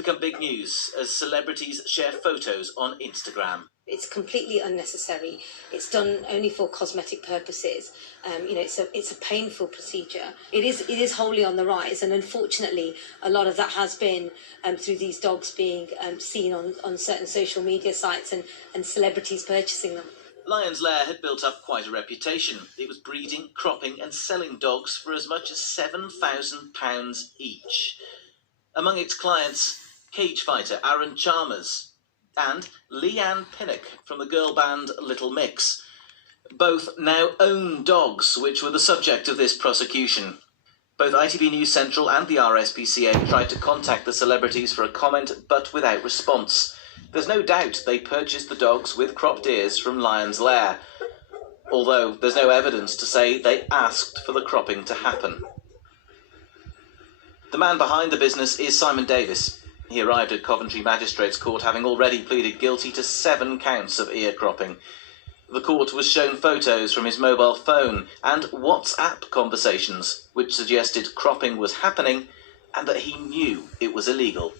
become big news as celebrities share photos on Instagram. It's completely unnecessary. It's done only for cosmetic purposes. It's a painful procedure. It is wholly on the rise, and unfortunately, a lot of that has been through these dogs being seen on certain social media sites and celebrities purchasing them. Lyons Lair had built up quite a reputation. It was breeding, cropping and selling dogs for as much as £7,000 each. Among its clients, cage fighter Aaron Chalmers and Leanne Pinnock from the girl band Little Mix. Both now own dogs, which were the subject of this prosecution. Both ITV News Central and the RSPCA tried to contact the celebrities for a comment, but without response. There's no doubt they purchased the dogs with cropped ears from Lyons Lair, although there's no evidence to say they asked for the cropping to happen. The man behind the business is Simon Davis. He arrived at Coventry Magistrates Court having already pleaded guilty to 7 counts of ear cropping. The court was shown photos from his mobile phone and WhatsApp conversations which suggested cropping was happening and that he knew it was illegal.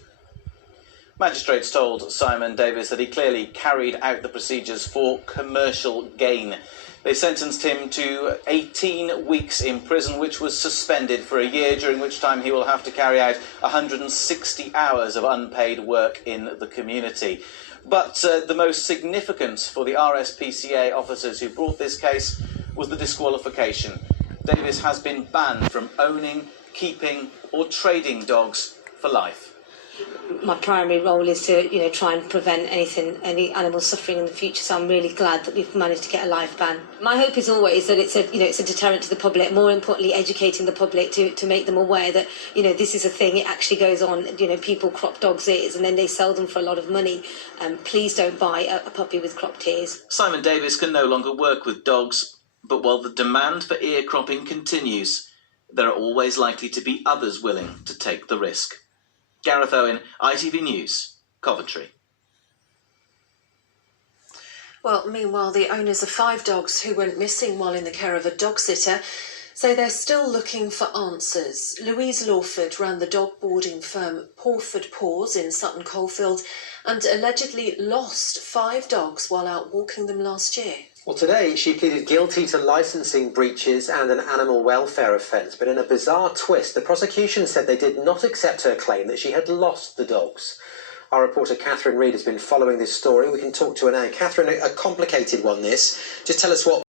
Magistrates told Simon Davis that he clearly carried out the procedures for commercial gain. They sentenced him to 18 weeks in prison, which was suspended for a year, during which time he will have to carry out 160 hours of unpaid work in the community. But the most significant for the RSPCA officers who brought this case was the disqualification. Davis has been banned from owning, keeping or trading dogs for life. My primary role is to, try and prevent any animal suffering in the future. So I'm really glad that we've managed to get a life ban. My hope is always that it's a deterrent to the public. More importantly, educating the public to make them aware that this is a thing. It actually goes on. People crop dogs' ears and then they sell them for a lot of money. Please don't buy a puppy with cropped ears. Simon Davis can no longer work with dogs, but while the demand for ear cropping continues, there are always likely to be others willing to take the risk. Gareth Owen, ITV News, Coventry. Well, meanwhile, the owners of 5 dogs who went missing while in the care of a dog sitter say they're still looking for answers. Louise Lawford ran the dog boarding firm Pawford Paws in Sutton Coldfield and allegedly lost 5 dogs while out walking them last year. Well, today she pleaded guilty to licensing breaches and an animal welfare offence, but in a bizarre twist, the prosecution said they did not accept her claim that she had lost the dogs. Our reporter Catherine Reid has been following this story. We can talk to her now. Catherine, a complicated one this. Just tell us what